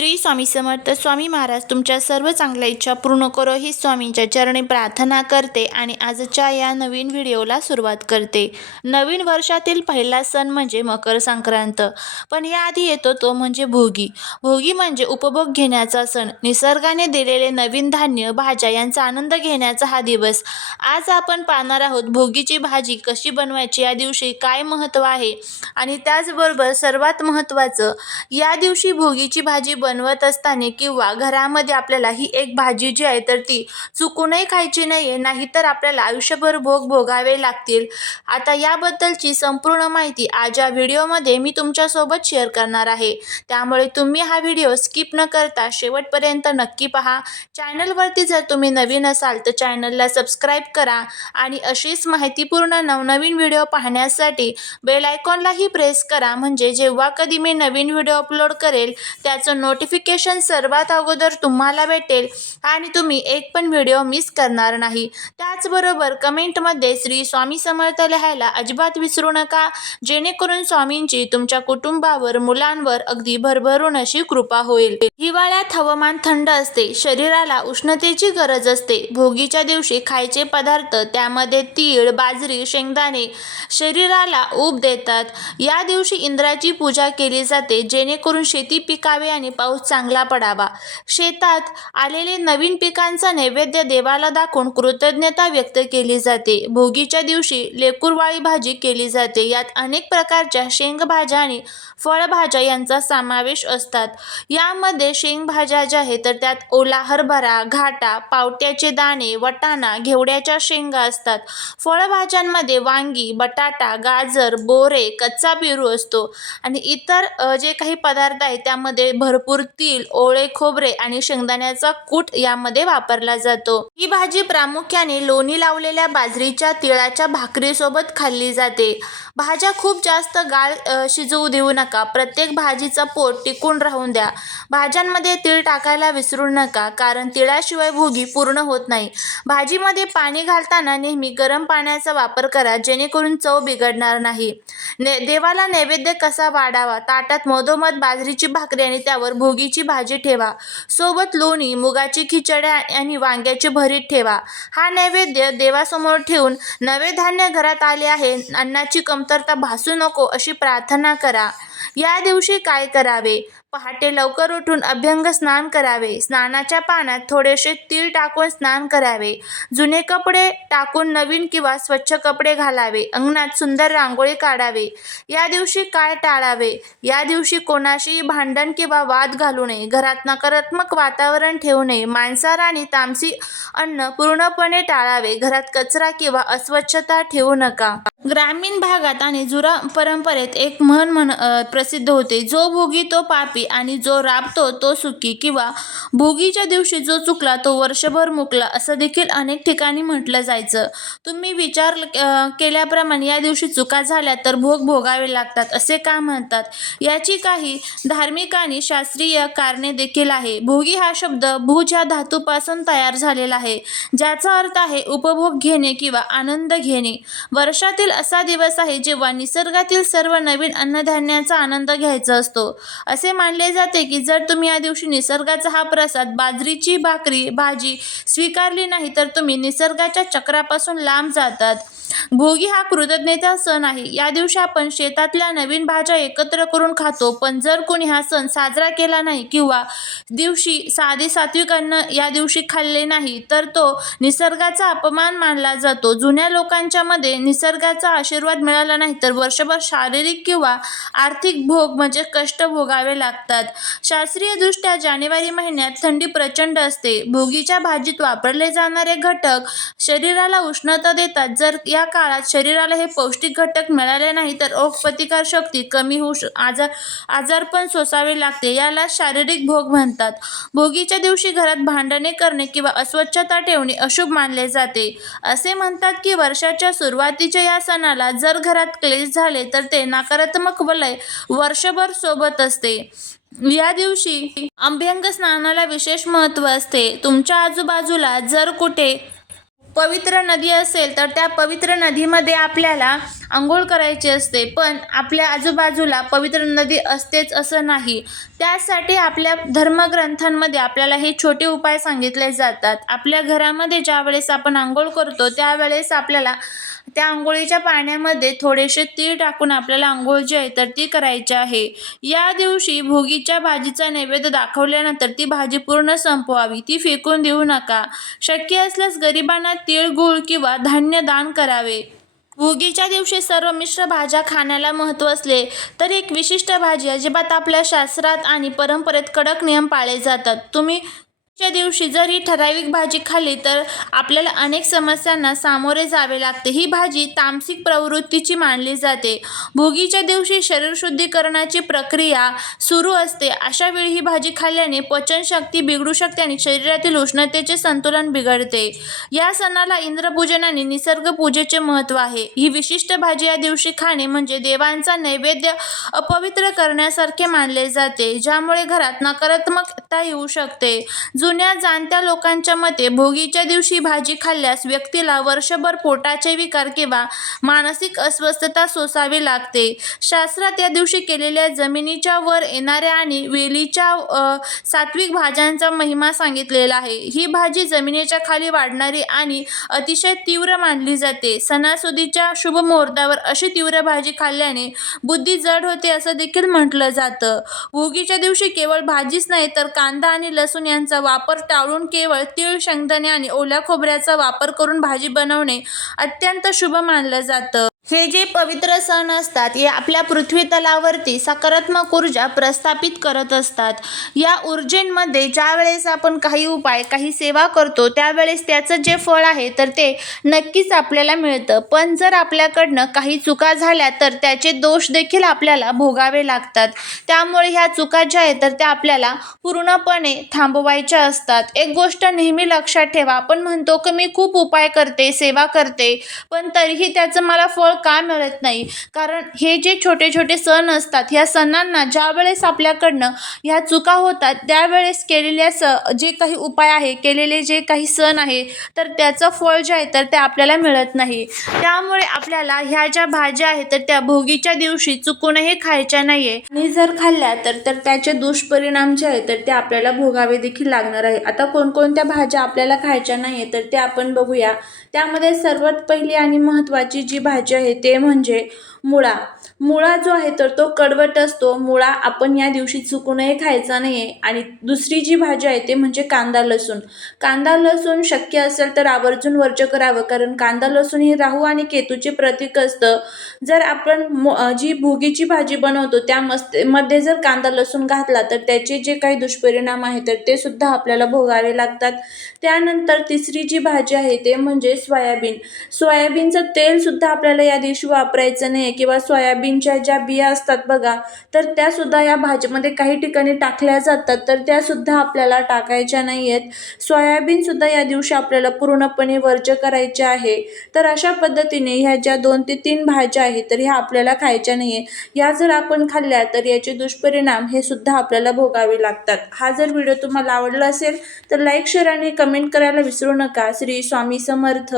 श्री स्वामी समर्थ स्वामी महाराज तुमच्या सर्व चांगल्या इच्छा पूर्ण करो ही स्वामींच्या चरणी प्रार्थना करते आणि आजच्या या नवीन व्हिडिओला सुरुवात करते. नवीन वर्षातील पहिला सण म्हणजे मकर संक्रांत. पण याआधी येतो तो म्हणजे भोगी. भोगी म्हणजे उपभोग घेण्याचा सण. निसर्गाने दिलेले नवीन धान्य भाज्या यांचा आनंद घेण्याचा हा दिवस. आज आपण पाहणार आहोत भोगीची भाजी कशी बनवायची या दिवशी काय महत्त्व आहे? आणि त्याचबरोबर सर्वात महत्त्वाचं या दिवशी भोगीची भाजी बन बनवत असताना किंवा घरामध्ये आपल्याला ही एक भाजी जी आहे तर ती चुकूनही खायची नाही आहे नाहीतर आपल्याला आयुष्यभर भोग भोगावे लागतील. आता याबद्दलची संपूर्ण माहिती आज या व्हिडिओमध्ये मी तुमच्यासोबत शेअर करणार आहे. त्यामुळे तुम्ही हा व्हिडिओ स्किप न करता शेवटपर्यंत नक्की पहा. चॅनलवरती जर तुम्ही नवीन असाल तर चॅनलला सबस्क्राईब करा आणि अशीच माहितीपूर्ण नवनवीन व्हिडिओ पाहण्यासाठी बेल आयकॉनलाही प्रेस करा. म्हणजे जेव्हा कधी मी नवीन व्हिडिओ अपलोड करेल त्याचं नोटिफिकेशन सर्वात अगोदर तुम्हाला भेटेल आणि तुम्ही एक पण व्हिडिओ मिस करणार नाही. त्याचबरोबर कमेंटमध्ये श्री स्वामी समर्थ लिहायला अजिबात विसरू नका. जेणेकरून स्वामींची तुमच्या कुटुंबावर मुलांवर अगदी भरभरून अशी कृपा होईल. हिवाळ्यात हवामान थंड असते शरीराला उष्णतेची गरज असते. भोगीच्या दिवशी खायचे पदार्थ त्यामध्ये तीळ बाजरी शेंगदाणे शरीराला ऊब देतात. या दिवशी इंद्राची पूजा केली जाते जेणेकरून शेती पिकावे आणि पाऊस चांगला पडावा. शेतात आलेले नवीन पिकांचा नैवेद्य देवाला दाखवून कृतज्ञता व्यक्त केली जाते. भोगीच्या दिवशी लेकुरवाळी भाजी केली जाते. यात अनेक प्रकारच्या शेंगभाज्या आणि फळभाज्या यांचा समावेश असतात. यामध्ये शेंगभाज्या ज्या आहेत तर त्यात ओला हरभरा घाटा पावट्याचे दाणे वटाणा घेवड्याच्या शेंगा असतात. फळभाज्यांमध्ये वांगी बटाटा गाजर बोरे कच्चा पेरू असतो. आणि इतर जे काही पदार्थ आहेत त्यामध्ये भरपूर तीळ ओळे खोबरे आणि शेंगदाण्याचा कूट यामध्ये वापरला जातो. ही भाजी प्रामुख्याने लोणी लावलेल्या बाजरीच्या तिळाच्या भाकरीसोबत खाल्ली जाते. भाज्या खूप जास्त गाळ शिजवू देऊ नका. प्रत्येक भाजीचा पोट टिकून राहून द्या. भाज्यांमध्ये तीळ टाकायला विसरू नका कारण तिळाशिवाय भोगी पूर्ण होत नाही. भाजीमध्ये पाणी घालताना नेहमी गरम पाण्याचा वापर करा जेणेकरून चव बिघडणार नाही. ने देवाला नैवेद्य कसा वाढावा? ताटात मधोमध बाजरीची भाकरी आणि त्यावर भोगीची भाजी ठेवा. सोबत लोणी मुगाची खिचड्या आणि वांग्याचे भरीत ठेवा. हा नैवेद्य देवासमोर ठेवून नवे धान्य घरात आले आहे. अन्नाची कमतरता भासू नको अशी प्रार्थना करा. या दिवशी काय करावे? पहाटे लवकर उठून अभ्यंग स्नान करावे. स्नानाच्या पाण्यात थोडेसे तीळ टाकून स्नान करावे. जुने कपडे टाकून नवीन किंवा स्वच्छ कपडे घालावे. अंगणात सुंदर रांगोळी काढावे. या दिवशी काय टाळावे? या दिवशी कोणाशीही भांडण किंवा वाद घालू नये. घरात नकारात्मक वातावरण ठेवू नये. मांसाहार आणि तामसी अन्न पूर्णपणे टाळावे. घरात कचरा किंवा अस्वच्छता ठेवू नका. ग्रामीण भागात आणि जुरा परंपरेत एक म्हण म्हण प्रसिद्ध होते. जो भोगी तो पापी आणि जो राबतो तो सुखी किंवा भोगीच्या दिवशी जो चुकला तो वर्षभर मुकला असं देखील अनेक ठिकाणी म्हटलं जायचं. तुम्ही विचार केल्याप्रमाणे या दिवशी चुका झाल्या तर भोग भोगावे लागतात असे का म्हणतात? याची काही धार्मिक आणि शास्त्रीय कारणे देखील आहे. भोगी हा शब्द भुज या धातूपासून तयार झालेला आहे ज्याचा अर्थ आहे उपभोग घेणे किंवा आनंद घेणे. वर्षातील असा दिवस आहे जेव्हा निसर्गातील सर्व नवीन अन्नधान्याचा आनंद घ्यायचा असतो. असे मानले जाते की जर तुम्ही या दिवशी निसर्गाचा हा प्रसाद बाजरीची भाकरी भाजी स्वीकारली नाही तर तुम्ही निसर्गाच्या चक्रापासून लांब जातात. भोगी हा कृतज्ञता सण आहे. या दिवशी आपण शेतातल्या नवीन भाज्या एकत्र करून खातो पण जर कोणी हा सण साजरा केला नाही किंवा दिवशी साधे सात्विक अन्न या दिवशी खाल्ले नाही तर तो निसर्गाचा अपमान मानला जातो. जुन्या लोकांच्या मध्ये निसर्गाचा आशीर्वाद मिळाला नाही तर वर्षभर शारीरिक किंवा आर्थिक भोग म्हणजे कष्ट भोगावे लागतात. शास्त्रीयदृष्ट्या जानेवारी महिन्यात थंडी प्रचंड असते. भोगीच्या भाजीत वापरले जाणारे घटक शरीराला उष्णता देतात. जर या काळात शरीराला हे पौष्टिक घटक मिळाले नाही तर रोगप्रतिकार शक्ती कमी होऊ श आजार आजारपण सोसावे लागते. याला शारीरिक भोग म्हणतात. भोगीच्या दिवशी घरात भांडणे करणे किंवा अस्वच्छता ठेवणे अशुभ मानले जाते. असे म्हणतात की वर्षाच्या सुरुवातीच्या या सणाला जर घरात क्लेश झाले तर ते नकारात्मक वलय वर्षभर सोबत असते. या दिवशी अभ्यंग स्नानाला विशेष महत्त्व असते. तुमच्या आजूबाजूला जर कुठे पवित्र नदी असेल तर त्या पवित्र नदीमध्ये आपल्याला आंघोळ करायची असते. पण आपल्या आजूबाजूला पवित्र नदी असतेच असं नाही. त्यासाठी आपल्या धर्मग्रंथांमध्ये आपल्याला हे छोटे उपाय सांगितले जातात. आपल्या घरामध्ये ज्या वेळेस आपण आंघोळ करतो त्यावेळेस आपल्याला त्या आंघोळीच्या पाण्यामध्ये थोडेसे तीळ टाकून आपल्याला आंघोळ जी आहे तर ती करायची आहे. या दिवशी भोगीच्या भाजीचा नैवेद्य दाखवल्यानंतर ती भाजी पूर्ण संपवावी. ती फेकून देऊ नका. शक्य असल्यास गरिबांना तीळ गूळ किंवा धान्य दान करावे. भोगीच्या दिवशी सर्व मिश्र भाज्या खाण्याला महत्त्व असले तर एक विशिष्ट भाजी अजिबात आपल्या शास्त्रात आणि परंपरेत कडक नियम पाळले जातात. तुम्ही च्या दिवशी जर ही ठराविक भाजी खाल्ली तर आपल्याला अनेक समस्यांना सामोरे जावे लागते. ही भाजी तामसिक प्रवृत्तीची मानली जाते. भोगीच्या दिवशी शरीर शुद्धीकरणाची प्रक्रिया सुरू असते. अशा वेळी ही भाजी खाल्ल्याने पचनशक्ती बिघडू शकते आणि शरीरातील उष्णतेचे संतुलन बिघडते. या सणाला इंद्रपूजन आणि निसर्ग पूजेचे महत्त्व आहे. ही विशिष्ट भाजी या दिवशी खाणे म्हणजे देवांचा नैवेद्य अपवित्र करण्यासारखे मानले जाते ज्यामुळे घरात नकारात्मकता येऊ शकते. जुन्या जाणत्या लोकांच्या मते भोगीच्या दिवशी भाजी खाल्ल्यास व्यक्तीला वर्षभर पोटाचे विकार किंवा मानसिक अस्वस्थता सोसावी लागते. शास्त्रात या दिवशी केलेल्या जमिनीच्या वर येणाऱ्या आणि वेलीच्या सात्विक भाज्यांचा महिमा सांगितलेला आहे. ही भाजी जमिनीच्या खाली वाढणारी आणि अतिशय तीव्र मानली जाते. सणासुदीच्या शुभ मुहूर्तावर अशी तीव्र भाजी खाल्ल्याने बुद्धी जड होते असं देखील म्हटलं जातं. भोगीच्या दिवशी केवळ भाजीच नाही तर कांदा आणि लसूण यांचा वापर टाळून केवळ तीळ शेंगदाणे आणि ओल्या खोबऱ्याचा वापर करून भाजी बनवणे अत्यंत शुभ मानलं जातं. हे जे पवित्र सण असतात हे आपल्या पृथ्वी तलावरती सकारात्मक ऊर्जा प्रस्थापित करत असतात. या ऊर्जेमध्ये ज्या वेळेस आपण काही उपाय काही सेवा करतो त्यावेळेस त्याचं जे फळ आहे तर ते नक्कीच आपल्याला मिळतं. पण जर आपल्याकडनं काही चुका झाल्या तर त्याचे दोष देखील आपल्याला भोगावे लागतात. त्यामुळे ह्या चुका ज्या आहेत तर त्या आपल्याला पूर्णपणे थांबवायच्या असतात. एक गोष्ट नेहमी लक्षात ठेवा आपण म्हणतो की मी खूप उपाय करते सेवा करते पण तरीही त्याचं मला फळ का मिळत नाही. कारण हे जे छोटे छोटे सण असतात ह्या सणांना ज्या वेळेस आपल्याकडनं ह्या चुका होतात त्यावेळेस केलेल्या स जे काही उपाय आहे केलेले जे काही सण आहे तर त्याचं फळ जे आहे तर ते आपल्याला मिळत नाही. त्यामुळे आपल्याला ह्या ज्या भाज्या आहेत तर त्या भोगीच्या दिवशी चुकूनही खायच्या नाही आहे आणि जर खाल्ल्या तर तर त्याचे दुष्परिणाम जे आहेत तर ते आपल्याला भोगावे देखील लागणार आहे. आता कोणकोणत्या भाज्या आपल्याला खायच्या नाही आहे तर ते आपण बघूया. त्यामध्ये सर्वात पहिली आणि महत्त्वाची जी भाजी आहे ते म्हणजे मुळा. मुळा जो आहे तर तो कडवट असतो. मुळा आपण या दिवशी चुकूनही खायचा नाही आहे आणि दुसरी जी भाजी आहे ते म्हणजे कांदा लसूण. कांदा लसूण शक्य असेल तर आवर्जून वर्ज करावं. कारण कांदा लसूण हे राहू आणि केतूचे प्रतीक असतं. जर आपण जी भोगीची भाजी बनवतो त्या मस्त मध्ये जर कांदा लसूण घातला तर त्याचे जे काही दुष्परिणाम आहेत तर ते सुद्धा आपल्याला भोगावे लागतात. त्यानंतर तिसरी जी भाजी आहे ते म्हणजे सोयाबीन. सोयाबीनचं तेलसुद्धा आपल्याला या दिवशी वापरायचं नाही किंवा सोयाबीनच्या ज्या बिया असतात बघा तर त्यासुद्धा या भाजीमध्ये काही ठिकाणी टाकल्या जातात तर त्यासुद्धा आपल्याला टाकायच्या नाही आहेत सोयाबीनसुद्धा या दिवशी आपल्याला पूर्णपणे वर्ज करायचे आहे. तर अशा पद्धतीने ह्या ज्या दोन ते तीन भाज्या आहेत तर ह्या आपल्याला खायच्या नाही आहे या जर आपण खाल्ल्या तर याचे दुष्परिणाम हे सुद्धा आपल्याला भोगावे लागतात. हा जर व्हिडिओ तुम्हाला आवडला असेल तर लाईक शेअर आणि कमेंट करायला विसरू नका. श्री स्वामी समर्थ.